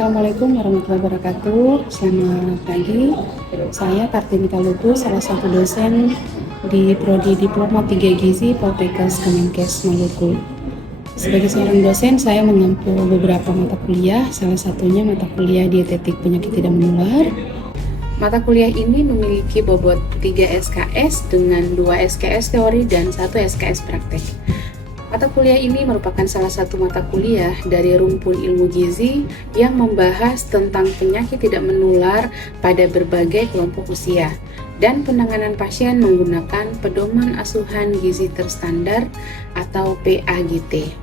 Assalamualaikum warahmatullahi wabarakatuh. Selamat pagi. Saya Kartini Kalugu, salah satu dosen di Prodi Diploma 3 Gizi Poltekkes Kemenkes Maluku. Sebagai seorang dosen, saya menempuh beberapa mata kuliah, salah satunya mata kuliah dietetik penyakit tidak menular. Mata kuliah ini memiliki bobot 3 SKS dengan 2 SKS teori dan 1 SKS praktek. Mata kuliah ini merupakan salah satu mata kuliah dari rumpun ilmu gizi yang membahas tentang penyakit tidak menular pada berbagai kelompok usia dan penanganan pasien menggunakan pedoman asuhan gizi terstandar atau PAGT.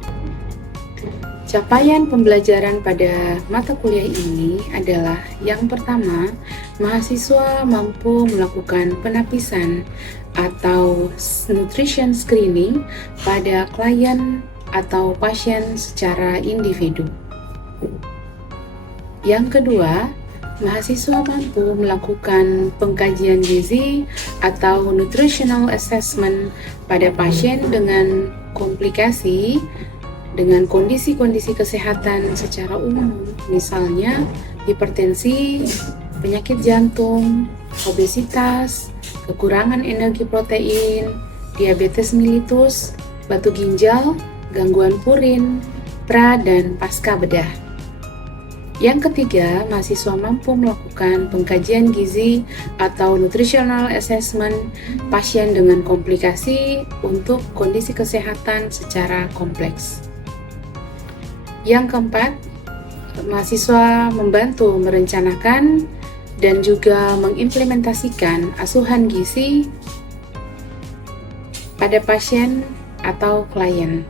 Capaian pembelajaran pada mata kuliah ini adalah yang pertama, mahasiswa mampu melakukan penapisan atau nutrition screening pada klien atau pasien secara individu. Yang kedua, mahasiswa mampu melakukan pengkajian gizi atau nutritional assessment pada pasien dengan komplikasi dengan kondisi-kondisi kesehatan secara umum, misalnya hipertensi, penyakit jantung, obesitas, kekurangan energi protein, diabetes mellitus, batu ginjal, gangguan purin, pra dan pasca bedah. Yang ketiga, mahasiswa mampu melakukan pengkajian gizi atau nutritional assessment pasien dengan komplikasi untuk kondisi kesehatan secara kompleks. Yang keempat, mahasiswa membantu merencanakan dan juga mengimplementasikan asuhan gizi pada pasien atau klien.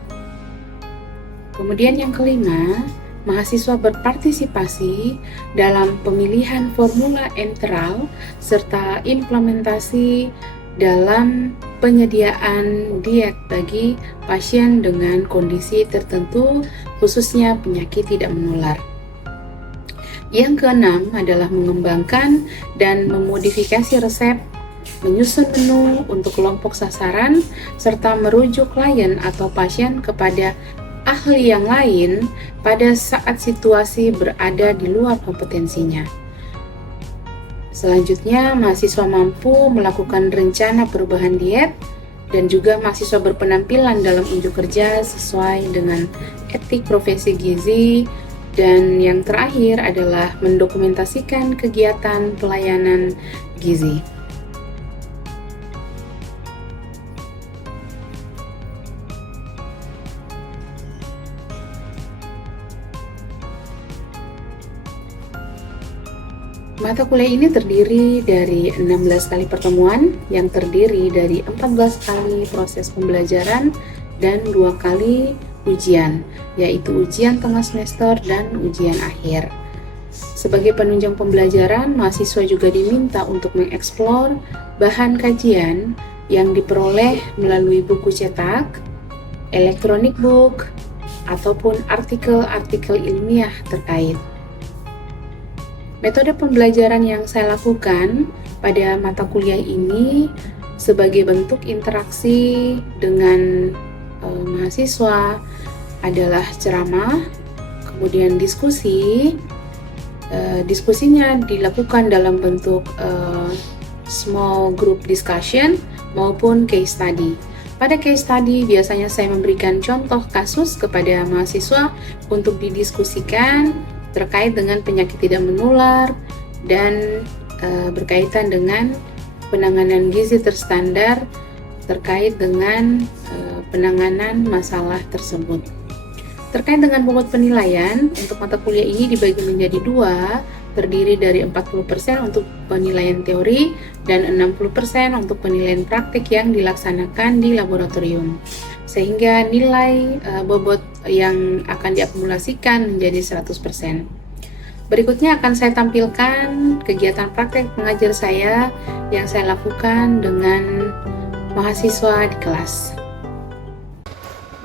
Kemudian yang kelima, mahasiswa berpartisipasi dalam pemilihan formula enteral serta implementasi dalam penyediaan diet bagi pasien dengan kondisi tertentu, khususnya penyakit tidak menular. Yang keenam adalah mengembangkan dan memodifikasi resep, menyusun menu untuk kelompok sasaran, serta merujuk klien atau pasien kepada ahli yang lain pada saat situasi berada di luar kompetensinya. Selanjutnya, mahasiswa mampu melakukan rencana perubahan diet dan juga mahasiswa berpenampilan dalam unjuk kerja sesuai dengan etik profesi gizi. Dan yang terakhir adalah mendokumentasikan kegiatan pelayanan gizi. Mata kuliah ini terdiri dari 16 kali pertemuan yang terdiri dari 14 kali proses pembelajaran dan 2 kali ujian, yaitu ujian tengah semester dan ujian akhir. Sebagai penunjang pembelajaran, mahasiswa juga diminta untuk mengeksplor bahan kajian yang diperoleh melalui buku cetak, electronic book, ataupun artikel-artikel ilmiah terkait. Metode pembelajaran yang saya lakukan pada mata kuliah ini sebagai bentuk interaksi dengan mahasiswa adalah ceramah, kemudian diskusi. Diskusinya dilakukan dalam bentuk small group discussion maupun case study. Pada case study biasanya saya memberikan contoh kasus kepada mahasiswa untuk didiskusikan terkait dengan penyakit tidak menular dan berkaitan dengan penanganan gizi terstandar terkait dengan penanganan masalah tersebut. Terkait dengan bobot penilaian, untuk mata kuliah ini dibagi menjadi 2, terdiri dari 40% untuk penilaian teori dan 60% untuk penilaian praktik yang dilaksanakan di laboratorium. Sehingga nilai bobot yang akan diakumulasikan menjadi 100%. Berikutnya akan saya tampilkan kegiatan praktek pengajar saya yang saya lakukan dengan mahasiswa di kelas.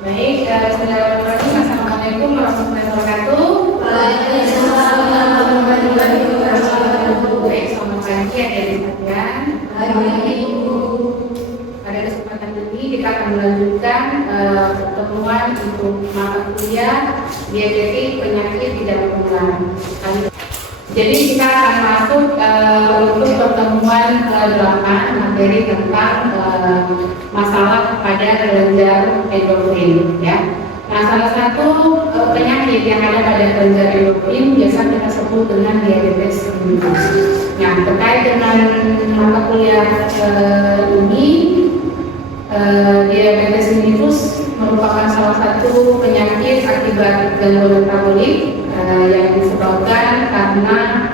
Baik, Assalamualaikum warahmatullahi wabarakatuh. Waalaikumsalam warahmatullahi wabarakatuh. Baik, selamat pagi adik-adik sekalian. Pada kesempatan ini kita akan melanjutkan pertemuan untuk mata kuliah diabetes penyakit tidak menular. Jadi kita akan masuk untuk pertemuan ke-8 materi tentang masalah pada kelenjar endokrin, ya. Nah, salah satu penyakit yang ada pada kelenjar endokrin biasa kita sebut dengan diabetes mellitus. Nah, terkait dengan mata kuliah ini, diabetes mellitus merupakan salah satu penyakit akibat gangguan metabolik yang disebabkan karena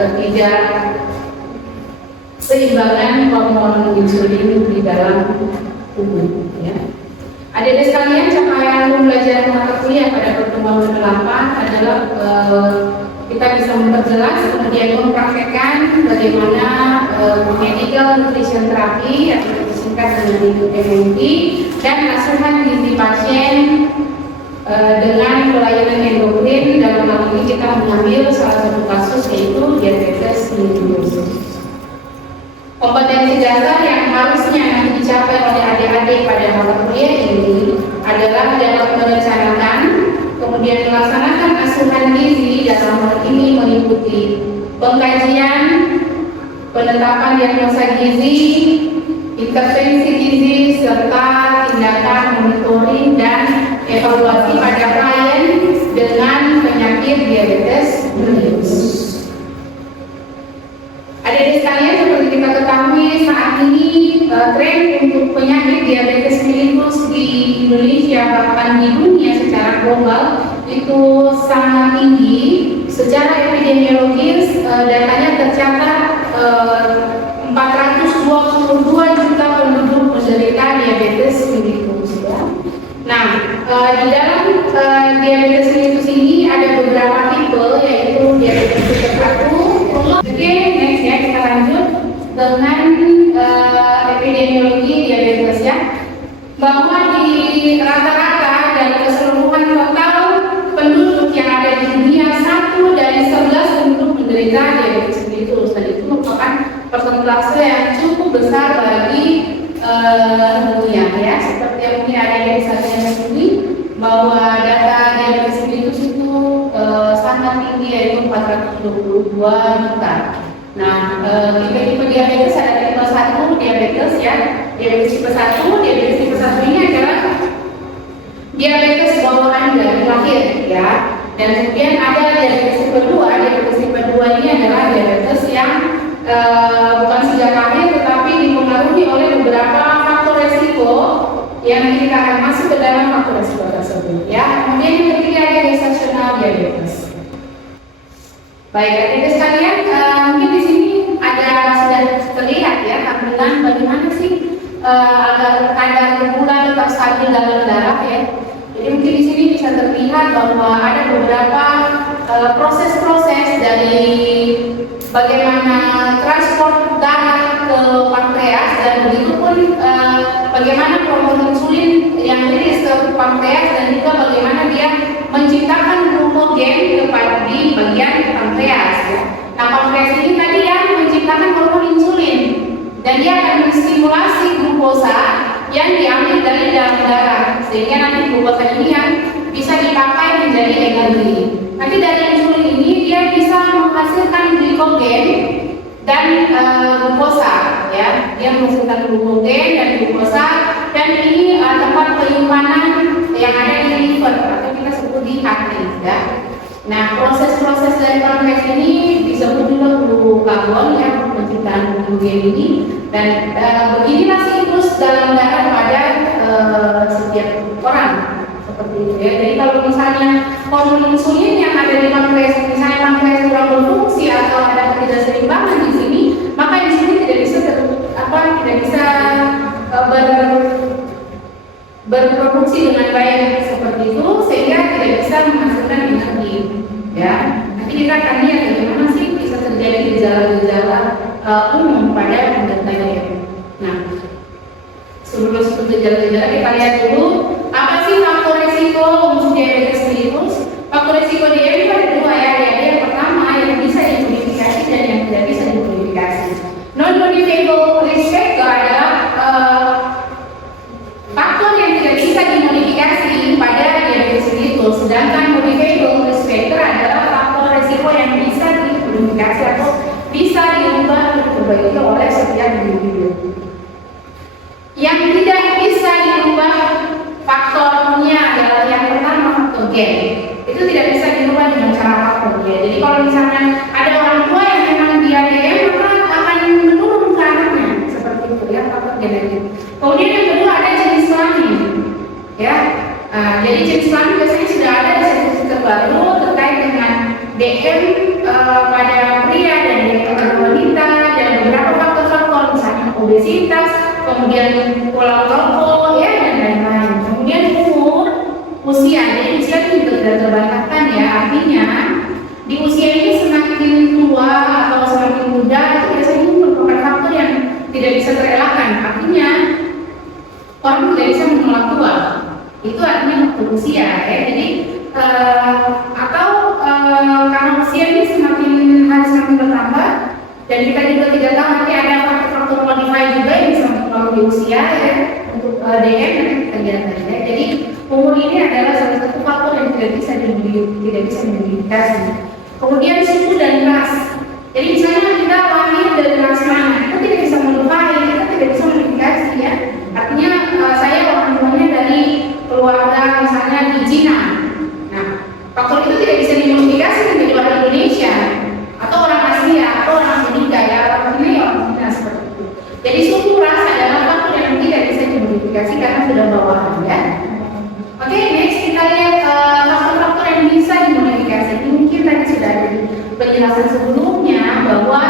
ketidakseimbangan hormon insulin di dalam tubuh, ya. Adik-adik sekalian, capaian pembelajaran mata kuliah pada pertemuan ke-8 adalah kita bisa memperjelas kemudian mempraktekkan bagaimana medical nutrition therapy atau disingkat dengan MNT dan asuhan gizi pasien dengan pelayanan endokrin. Dalam hal ini kita mengambil salah satu kasus yaitu diabetes mellitus. Kompetensi dasar yang harusnya nanti dicapai oleh adik-adik pada mata kuliah ini adalah dapat merencanakan, kemudian melaksanakan asuhan gizi. Dalam hal ini meliputi pengkajian, penetapan diagnosa gizi, intervensi gizi, serta tindakan monitoring dan evaluasi pada klien dengan penyakit diabetes mellitus. Adik-adik sekalian, seperti kita ketahui saat ini tren untuk penyakit diabetes mellitus di Indonesia bahkan di dunia secara global itu sangat tinggi. Secara epidemiologis datanya tercatat 422 juta penduduk menderita diabetes mellitus, ya. Nah, di dalam diabetes mellitus ini ada beberapa tipe, yaitu diabetes tipe 1. Oke, next ya, kita lanjut dengan epidemiologi diabetes, ya. Bahwa di rata-rata dari keseluruhan total penduduk yang ada di dunia, 1 dari 11 penduduk menderita diabetes mellitus, dan itu merupakan persentase yang cukup besar bagi dunia, ya. Seperti yang mungkin ada yang bisa saya sini, bahwa data diabetes mellitus itu sangat tinggi, yaitu 422 juta. Nah, tipe-tipe diabetes ada tipe 1 diabetes, ya. Diabetes tipe 1, diabetes tipe 1 ini adalah diabetes bawaan dari lahir, ya. Dan kemudian ada diabetes tipe 2. Diabetes tipe 2 ini adalah diabetes yang bukan sejak lahir tetapi dipengaruhi oleh beberapa faktor resiko yang kita akan masuk ke dalam faktor resiko tersebut, ya. Kemudian yang ketiga ada gestasional diabetes. Baik, adik-adik sekalian, mungkin di sini sudah terlihat, ya, tampilan bagaimana sih agar kadar gula tetap stabil dalam darah, ya. Jadi mungkin di sini bisa terlihat bahwa ada beberapa proses-proses dari bagaimana transport darah ke pankreas, dan begitu pun bagaimana hormon insulin yang rilis ke pankreas, dan juga bagaimana dia menciptakan glukogen di bagian pankreas, ya. Nah, pankreas ini tadi yang menciptakan hormon insulin, dan dia akan menstimulasi glukosa yang diambil dari dalam darah, sehingga nanti glukosa ini yang bisa dipakai menjadi energi. Nanti dari insulin ini dia bisa menghasilkan glikogen dan glukosa, ya. Dia menghasilkan glukogen dan glukosa, dan ini tempat penyimpanan yang ada di liver atau kita sebut di hati, ya. Nah, proses-proses dari pankreas ini disebut juga glukagon, ya, penciptaan glukogen ini, dan beginilah siklus dalam darah pada setiap orang seperti itu, ya. Jadi kalau misalnya hormon insulin yang ada di pankreas, misalnya pankreas kurang berfungsi atau ada ketidakseimbangan di sini, maka insulin tidak bisa berproduksi dengan baik seperti itu, sehingga tidak bisa menghasilkan energi, ya. Nanti kita akan lihat bagaimana sih bisa terjadi gejala-gejala umum pada penderita diabetes. Nah, sebelum gejala-gejala kita lihat dulu apa sih faktor risiko untuk diabetes mellitus. Faktor risiko diabetes ada dua, ya. Yang pertama yang bisa dimodifikasi dan yang tidak bisa dimodifikasi. Non-modifiable risk factor adalah faktor yang tidak bisa dimodifikasi pada diabetes mellitus. oleh setiap individu. Yang tidak bisa dirubah faktornya adalah yang pertama faktor gen. Itu tidak bisa dirubah dengan cara faktor gen. Jadi kalau misalnya ada orang tua yang memang dia DM, maka akan menurun ke anaknya seperti itu ya, faktor genetik. Kemudian yang kedua ada jenis kelamin, ya. Jadi jenis kelamin biasanya sudah ada di statistik terbaru terkait dengan DM pada pria dan DM pada wanita dan beberapa faktor-faktor misalnya obesitas, kemudian pola rokok ya dan lain-lain. Kemudian usia, jadi usia itu juga tidak terbantahkan ya. Artinya di usia ini semakin tua atau semakin muda itu biasanya merupakan faktor yang tidak bisa terelakkan. Artinya orang tidak bisa menolak tua. Itu artinya faktor usia ya. Jadi karena usia ini harus semakin bertambah dan kita juga tidak tahu nanti ada faktor modify juga yang bisa mempengaruhi usia ya untuk DM nanti kita lihat tadi ya. Jadi umur ini adalah salah satu faktor yang tidak bisa dimodifikasi. Kemudian suku dan ras. Jadi misalnya kita lahir dari ras mana, kita tidak bisa modify, kita tidak bisa modifikasi ya. Artinya saya orang tuanya dari keluarga misalnya di Cina. Nah, faktor itu tidak bisa dimodifikasi menjadi orang Indonesia atau orang Asia atau orang Afrika ya, orang ini orang Cina seperti itu. Jadi suku ras adalah faktor yang tidak bisa dimodifikasi karena sudah bawaan ya. Oke, next kita lihat faktor-faktor yang bisa dimodifikasi. Mungkin tadi sudah ada di penjelasan sebelumnya bahwa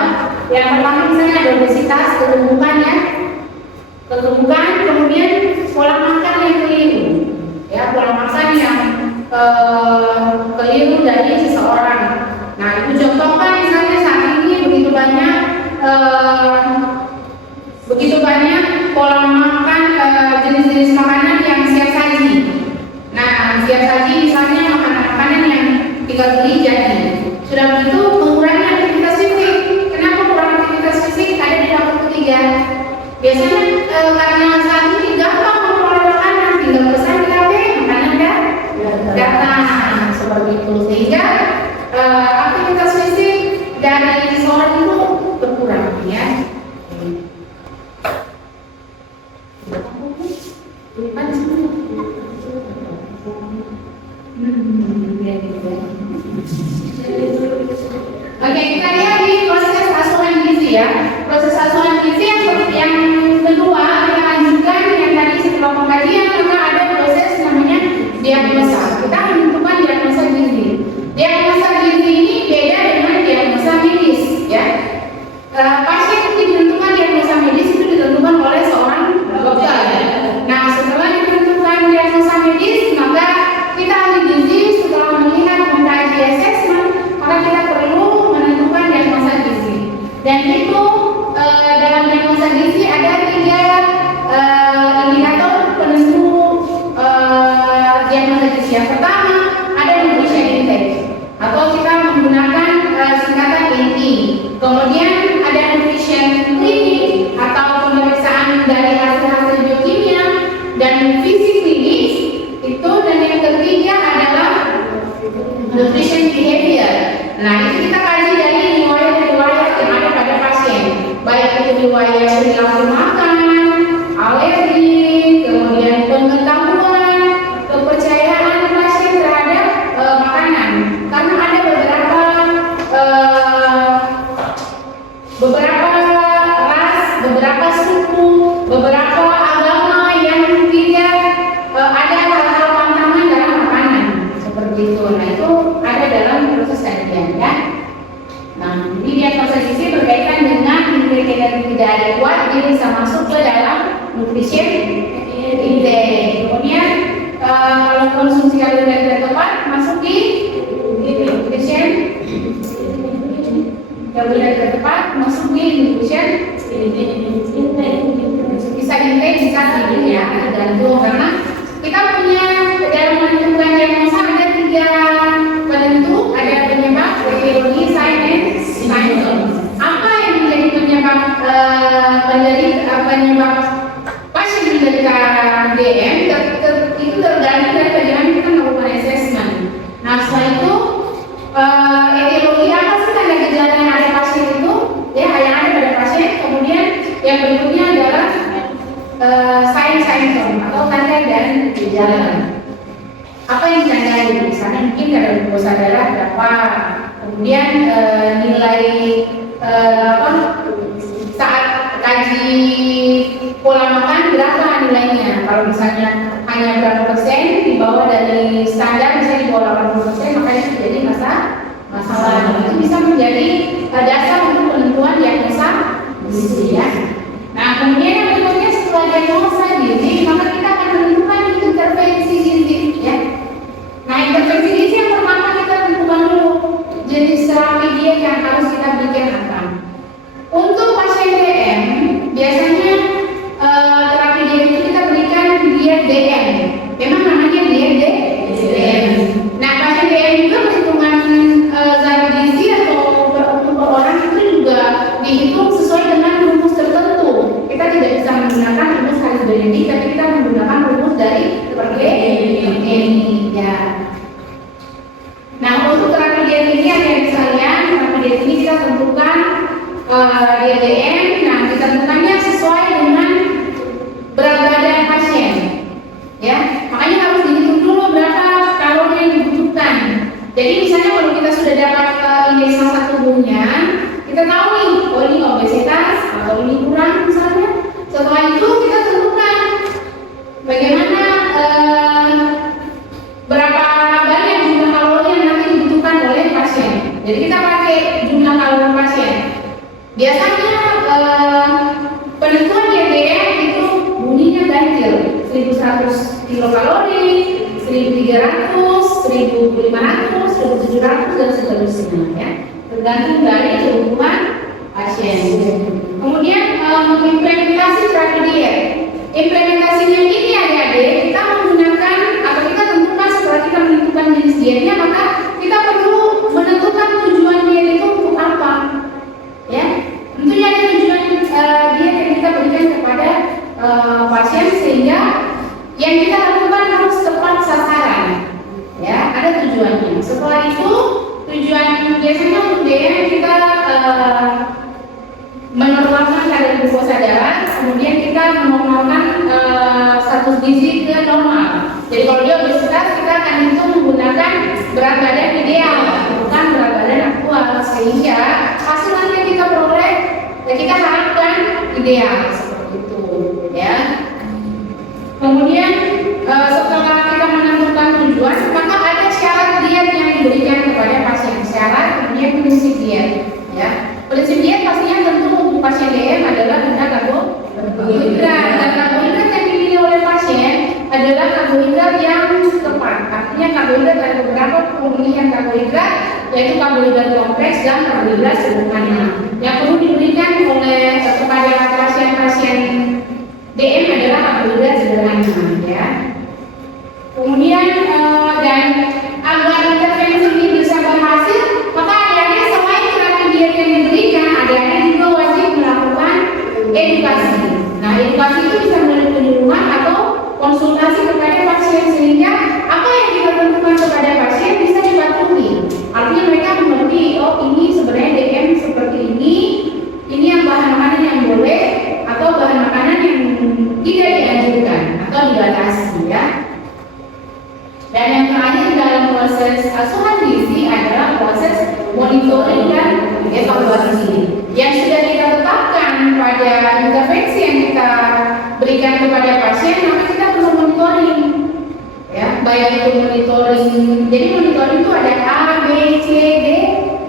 yang pertama misalnya ada obesitas, kegemukan ya, kemudian pola makan yang keliru, ya pola makan yang keliru dari seseorang. Nah itu contohkan misalnya saat ini begitu banyak pola makan jenis-jenis makanan yang siap saji. Nah siap saji misalnya makanan-makanan yang tinggal beli jadi. Sudah begitu mengurangi aktivitas fisik. Kenapa mengurangi aktivitas fisik? Ada di faktor ketiga. Biasanya karena saat ini gampang mengelola makanan, tinggal pesan di HP, makanan datang seperti itu. Sehingga aktivitas fisik dari seorang itu berkurang ya. Oke, kita lihat di proses asuhan gizi ya. Proses asuhan gizi yang kedua kita lanjutkan yang tadi setelah pengkajian, maka ada proses namanya diagnosa. Kita menentukan diagnosa gizi. Diagnosa gizi ini beda dengan diagnosa medis ya. Pasien ditentukan diagnosa medis itu ditentukan oleh seorang dokter. Nah, setelah ditentukan diagnosa medis, maka kita ahli gizi setelah melihat mengkaji assessment, maka kita perlu menentukan diagnosa gizi. Dan itu dalam diagnosa gizi ada 3 indikator penentu diagnosa gizi. Yang pertama ada nutrition intake atau kita menggunakan singkatan NT. Kemudian ada nutrition clinic atau pemeriksaan dari hasil-hasil biokimia dan fisik klinis itu, dan yang ketiga adalah nutrition behavior. Nah itu kita kaji dari riwayat-riwayat yang ada pada pasien, baik itu riwayat perilaku makan, alergi, kemudian pengetahuan, kepercayaan pasien terhadap makanan. Karena ada beberapa ras, beberapa suku, beberapa agama yang tidak ada hal-hal pantangan dalam makanan seperti itu. Nah itu ada dalam proses kajian ya. Nah ini diagnosa gizi berkaitan dengan ingredient yang tidak adekuat, dia bisa masuk ke dalam nutrition intake. Kemudian kalau konsumsi kalori tidak tepat masuk di nutrition kalori tidak tepat masuk di nutrition bisa intake bisa tidak ya, tergantung karena kita punya dalam menentukan diagnosa ada 3 penentu, ada penyebab, etiologi, sign and symptom. Apa yang menjadi penyebab pasien menderita DM itu tergantung dari bagaimana kita melakukan assessment. Nah setelah itu etiologi apa sih tanda gejala yang ada pasien itu ya, yang ada pada pasien. Kemudian Yang berikutnya adalah sign-sign atau tanda dan gejala. Apa yang ditandai? Misalnya mungkin kadar glukosa darah berapa, kemudian nilai saat kaji pola makan berapa nilainya. Kalau misalnya hanya berapa persen di bawah dari standar, misalnya di bawah 80%, makanya terjadi masalah. Itu bisa menjadi dasar untuk penentuan diagnosa gizi ya. Nah, kemudian yang berikutnya setelah diagnosa gizi, maka kita akan menentukan intervensi gizi ya. Nah, intervensi gizi yang pertama kita tentukan dulu jenis terapi diet yang harus kita berikan apa. Untuk pasien DM, biasanya terapi diet itu kita berikan diet DM. Memang namanya diet DM. Nah, pasien DM juga perhitungan zat gizi atau untuk orang itu juga dihitung sesuai dengan rumus tertentu. Kita tidak bisa menggunakan rumus Haris-Benedict, tapi kita menggunakan rumus dari ini ya. Nah, untuk terapi diet ini adik-adik sekalian, terapi diet ini kita tentukan diet DM. Nah, ditentukannya sesuai dengan berat badan pasien ya. Makanya harus dihitung dulu berapa kalori yang dibutuhkan. Jadi misalnya kalau kita sudah dapat indeks massa tubuhnya, kita tahu nih, oh ini obesitas atau ini kurang misalnya. Setelah itu kita tentukan bagaimana berapa banyak jumlah kalori yang nanti dibutuhkan oleh pasien. Jadi kita pakai jumlah kalori pasien. Biasanya penentuan DDM itu bunyinya ganjil, 1100 kilokalori, 1300, 1500, 1700 dan seterusnya ya. Tergantung dari kebutuhan pasien. Kemudian implementasi terapi diet. Implementasinya ini adik-adik, kita menggunakan atau kita tentukan setelah kita menentukan jenis dietnya, maka kita perlu menentukan tujuan diet itu untuk apa ya. Tentunya ada tujuan diet yang kita berikan kepada pasien sehingga yang kita lakukan harus tepat sasaran ya, ada tujuannya. Setelah itu tujuan biasanya untuk DM kita menormalkan kadar glukosa darah, kemudian kita menormalkan status gizi ke normal. Jadi kalau dia obesitas, kita akan hitung menggunakan berat badan ideal, bukan berat badan aktual, sehingga hasil nanti yang kita peroleh dan kita harapkan ideal seperti itu ya. Kemudian setelah kita menentukan tujuan, maka ada syarat diet yang diberikan kepada pasien. Syarat kemudian prinsip diet ya. Prinsip diet pastinya tentu untuk pasien DM adalah rendah karbohidrat. Dan karbohidrat yang dipilih oleh pasien adalah karbohidrat yang tepat. Artinya karbohidrat ada beberapa pemilihan karbohidrat, yaitu karbohidrat kompleks dan karbohidrat sederhana. Yang perlu diberikan oleh kepada pasien-pasien DM adalah karbohidrat sederhana ya. Kemudian dan agar intervensi ini bisa berhasil, maka adik-adik selain terapi diet yang diberikan, adik-adik juga wajib melakukan edukasi. Nah, edukasi itu bisa melalui penyuluhan atau konsultasi kepada pasien, sehingga apa yang kita tentukan kepada pasien bisa dipatuhi. Artinya mereka mengerti, oh ini sebenarnya DM seperti ini yang bahan makanan yang boleh atau bahan makanan yang tidak dianjurkan atau dibatasi ya. Dan yang terakhir dalam proses asuhan gizi adalah proses monitoring dan evaluasi yang sudah kita tetapkan pada intervensi yang kita berikan kepada pasien. Maka kita perlu monitoring ya, baik itu monitoring. Jadi monitoring itu ada A, B, C, D,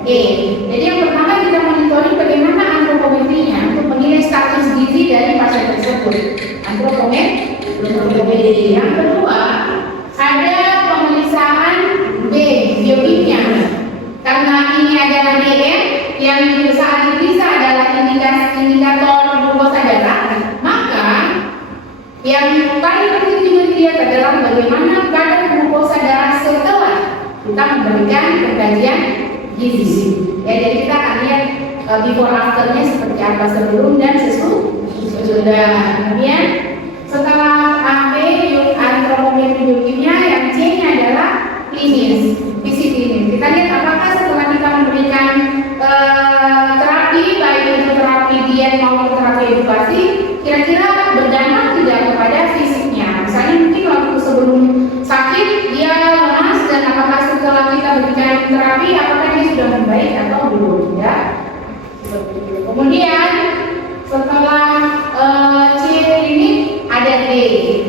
E. Jadi yang pertama kita monitoring bagaimana antropometrinya untuk menilai status gizi dari pasien tersebut. Antropometri. Yang kedua ada pemeriksaan B, biokimia. Karena ini adalah DM yang saat diperiksa adalah indikator glukosa darah, maka yang paling penting juga dilihat adalah bagaimana kadar glukosa darah setelah kita memberikan pengkajian gizi. Ya, jadi kita akan lihat before afternya seperti apa, sebelum dan sesudah. Kemudian setelah AB antropometri biokimia, yang C-nya adalah klinis, visi klinis. Kita lihat apakah setelah kita memberikan terapi, baik itu terapi diet maupun terapi konstipasi kira-kira berdampak tidak kepada fisiknya. Misalnya mungkin waktu sebelum sakit dia lemas, dan apakah setelah kita berikan terapi apakah dia sudah membaik atau belum, ya. Kemudian setelah C ini ada D,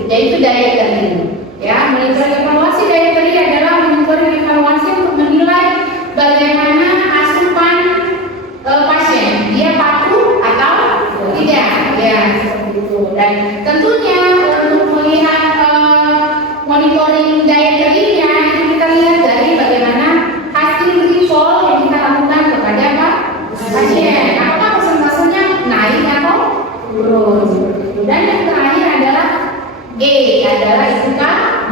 yaitu dietary. Ya, monitoring evaluasi dietary adalah monitoring evaluasi untuk menilai bagaimana asupan pasien, dia patuh atau tidak, ya, seperti itu. Dan tentunya untuk melihat monitoring dietary-nya itu kita lihat dari bagaimana hasil recall yang kita lakukan kepada pasien, apakah persentasenya naik atau turun. Dan yang terakhir adalah E, adalah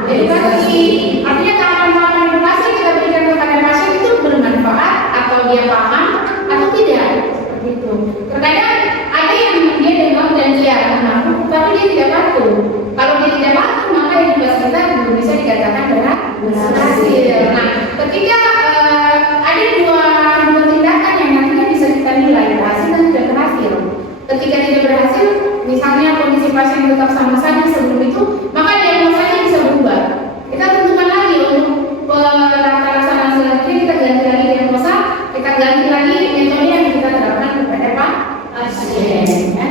edukasi. Artinya tahapan-tahapan edukasi yang kita berikan kepada pasien itu bermanfaat atau dia paham atau tidak, seperti itu. Terkadang ada yang dia dengar dan dia mengaku, tapi dia tidak patuh. Kalau dia tidak patuh, maka edukasi kita belum bisa dikatakan berhasil. Nah, ketika ada dua tindakan yang nantinya bisa kita nilai berhasil dan tidak berhasil. Ketika tidak berhasil, misalnya kondisi pasien tetap sama saja sebelum itu, maka diagnosanya bisa berubah. Kita tentukan lagi untuk pelaksanaan selanjutnya, kita ganti lagi diagnosa, kita ganti lagi metode yang kita terapkan kepada pasien. Ya.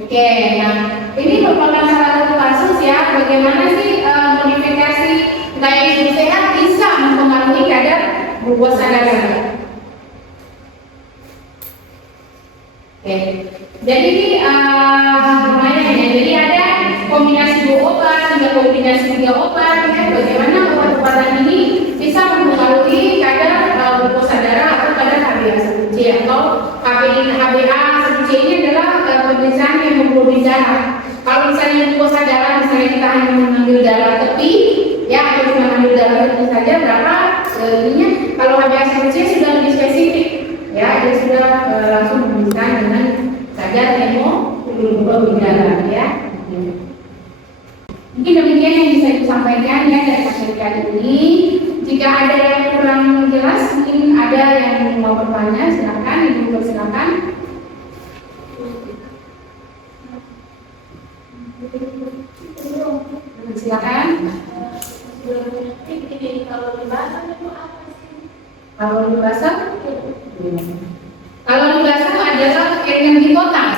Oke, nah ini merupakan salah satu kasus ya, bagaimana sih modifikasi gaya hidup sehat bisa mempengaruhi kadar glukosa darah. Oke, jadi ini lumayan ya. Jadi ada kombinasi 2 obat, hingga kombinasi 3 obat, ya, bagaimana obat-obatan ini bisa mempengaruhi kadar glukosa darah atau kadar HbA1c atau HbA1c ini adalah pemeriksaan hemoglobin darah. Kalau misalnya glukosa darah, misalnya kita hanya mengambil darah tepi, ya, atau cuma mengambil darah tepi saja, berapa ininya? Kalau HbA1c sudah lebih spesifik. Ya, dia sudah langsung memisahkan dengan kadar hemoglobin darah, ya. Mungkin demikian yang bisa disampaikan ya dari kasus kali ini. Jika ada yang kurang jelas, mungkin ada yang mau bertanya, silakan, Ibu silakan. Silakan. Kalau dibasah, kalau dibasah adalah energi total,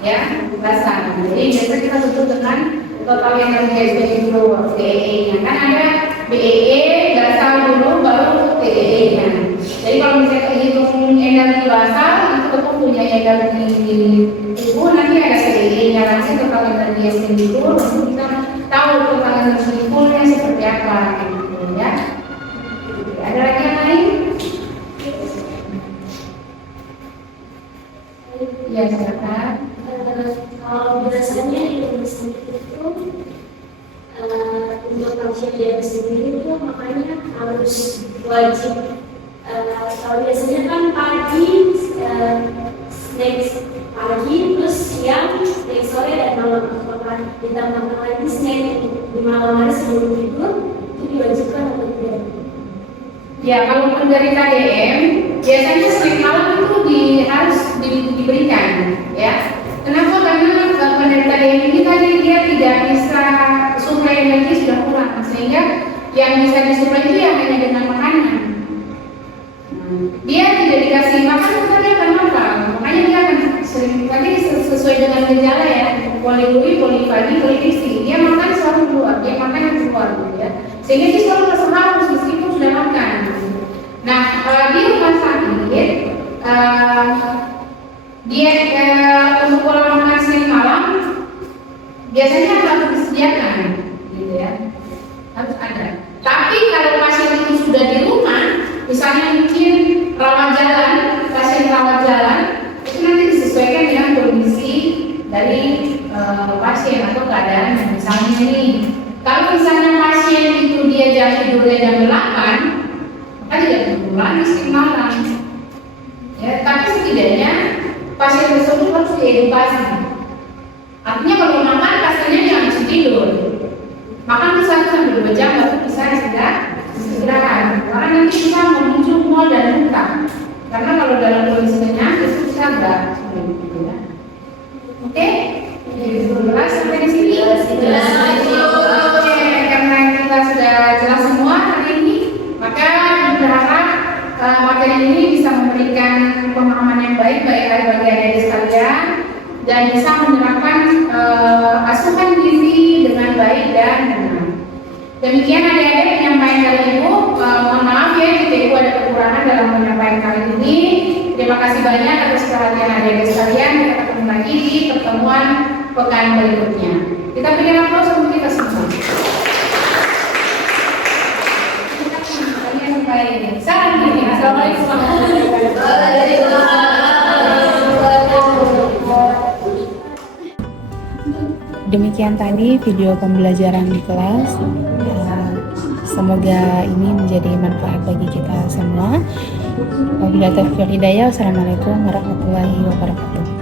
ya, dibasah. Jadi biasa kita sebut dengan total energi dulu, TEE-nya. Kan ada BEE, basah dulu, baru TEE-nya. Jadi kalau misalnya hitung energi basah, itu tetap punya energi tubuh, nanti ada TEE-nya, nanti total energi yang dulu, lalu kita tahu total energi fullnya seperti apa, gitu ya. Ada lagi yang lain? Ya, silakan. Kalau biasanya di rumah sakit itu untuk pasien dia sendiri itu makanya harus wajib. Kalau biasanya kan pagi, snack pagi, terus siang, snack sore dan malam. Apakah ditambahkan lagi snack di malam hari sebelum tidur itu diwajibkan atau tidak? Ya, kalau penderita DM biasanya snack malam itu harus diberikan, ya. Kenapa? Karena penderita DM ini tadi dia tidak bisa suplai energi sudah kurang, sehingga yang bisa disuplai itu ya hanya dengan makanan. Dia tidak dikasih makan, dia akan makan. Makanya dia akan sering tadi sesuai dengan gejala ya, poliuri, polifagi, polifiksi. Dia makan selalu keluar, dia makan yang keluar, ya. Sehingga dia selalu merasa haus meskipun sudah makan. Nah, di rumah sakit dia untuk pola makan siang malam biasanya harus disediakan, gitu ya, harus ada. Tapi kalau pasien itu sudah di rumah, misalnya mungkin rawat jalan, pasien rawat jalan, itu nanti disesuaikan dengan kondisi dari pasien atau keadaan. Misalnya nih, kalau misalnya pasien itu dia jam tidurnya jam 8, maka tidak perlu lagi siang malam. Ya, tapi setidaknya pasien tersebut harus diedukasi. Artinya kalau makan pasiennya jangan tidur. Makan 1 sampai 2 jam baru bisa istirahat. Karena nanti bisa memicu mual dan muntah. Karena kalau dalam kondisi kenyang itu bisa agak sulit gitu ya. Oke? Jadi jelas sampai di sini? Jelas. Oke, karena kita sudah jelas semua hari ini, maka berharap materi ini bisa memberikan pemahaman yang baik bagi adik-adik sekalian dan bisa menerapkan asupan gizi dengan baik dan benar. Demikian adik-adik penyampaian kali ini. Mohon maaf ya jika ibu ada kekurangan dalam penyampaian kali ini. Terima kasih banyak atas perhatian adik-adik sekalian. Kita ketemu lagi di pertemuan pekan berikutnya. Kita berikan aplaus untuk kita semua. Salam gini. Assalamualaikum warahmatullahi wabarakatuh. Demikian tadi video pembelajaran di kelas. Semoga ini menjadi manfaat bagi kita semua. Wabillahi taufiq wal hidayah. Wassalamualaikum warahmatullahi wabarakatuh.